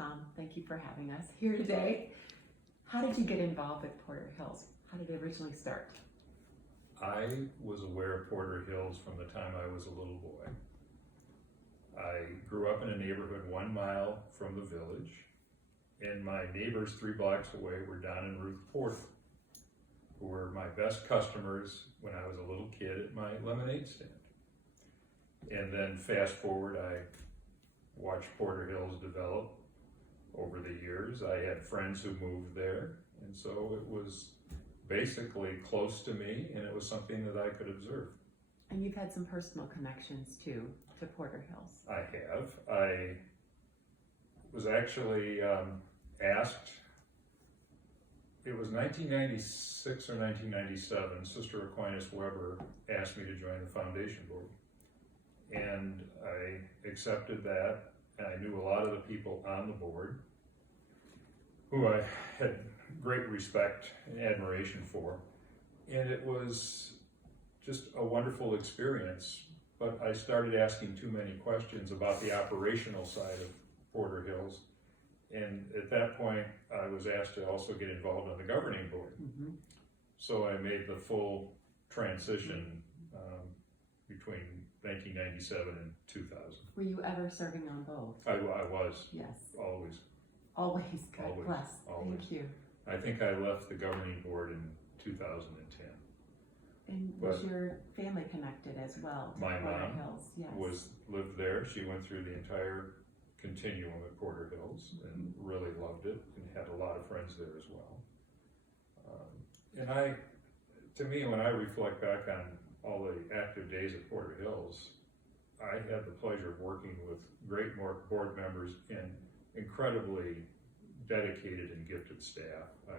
Tom, thank you for having us here today. How did you get involved with Porter Hills? How did it originally start? I was aware of Porter Hills from the time I was a little boy. I grew up in a neighborhood 1 mile from the village, and my neighbors 3 blocks away were Don and Ruth Porter, who were my best customers when I was a little kid at my lemonade stand. And then fast forward, I watched Porter Hills develop over the years. I had friends who moved there, and so it was basically close to me, and it was something that I could observe. And you've had some personal connections too to Porter Hills. I have. I was actually asked, it was 1996 or 1997, Sister Aquinas Weber asked me to join the foundation board. And I accepted that, and I knew a lot of the people on the board who I had great respect and admiration for. And it was just a wonderful experience, but I started asking too many questions about the operational side of Porter Hills. And at that point, I was asked to also get involved on the governing board. Mm-hmm. So I made the full transition between 1997 and 2000. Were you ever serving on both? I was. Yes. Always. Always. God Always. bless. Always. Thank you. I think I left the governing board in 2010. And was your family connected as well to My Porter mom Hills? Yes. lived there. She went through the entire continuum at Porter Hills and really loved it, and had a lot of friends there as well. To me, when I reflect back on all the active days at Porter Hills, I had the pleasure of working with great board members and incredibly dedicated and gifted staff. I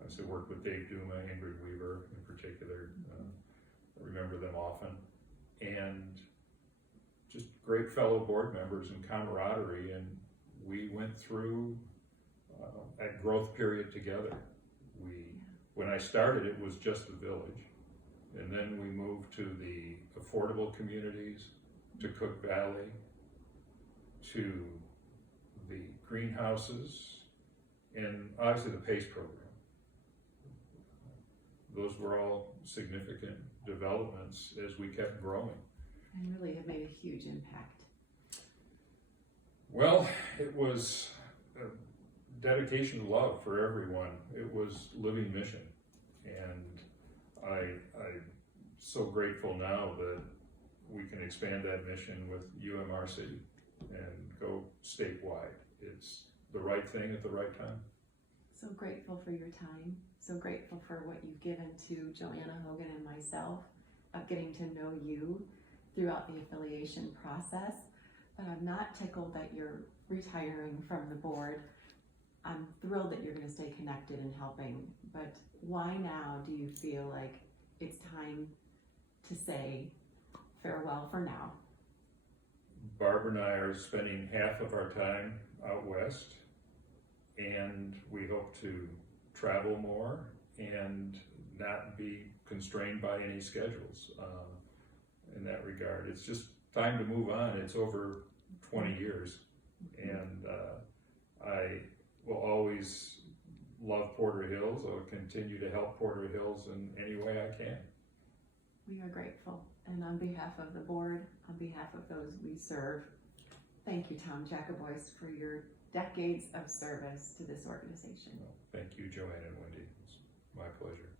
obviously worked with Dave Duma, Ingrid Weaver in particular. I remember them often. And just great fellow board members and camaraderie, and we went through a growth period together. When I started, it was just the village, and then we moved to the affordable communities, to Cook Valley, to the greenhouses, and obviously the PACE program. Those were all significant developments as we kept growing. And really have made a huge impact. Well, it was a dedication to love for everyone. It was living mission, and I'm so grateful now that we can expand that mission with UMRC and go statewide. It's the right thing at the right time. So grateful for your time. So grateful for what you've given to Joanna Hogan and myself, of getting to know you throughout the affiliation process. But I'm not tickled that you're retiring from the board. I'm thrilled that you're going to stay connected and helping, but why now do you feel like it's time to say farewell for now? Barb and I are spending half of our time out west, and we hope to travel more and not be constrained by any schedules in that regard. It's just time to move on. It's over 20 years, and I will always love Porter Hills. I will continue to help Porter Hills in any way I can. We are grateful, and on behalf of the board, on behalf of those we serve, thank you, Tom Jackoboice, for your decades of service to this organization. Well, thank you, Joanne and Wendy. It's my pleasure.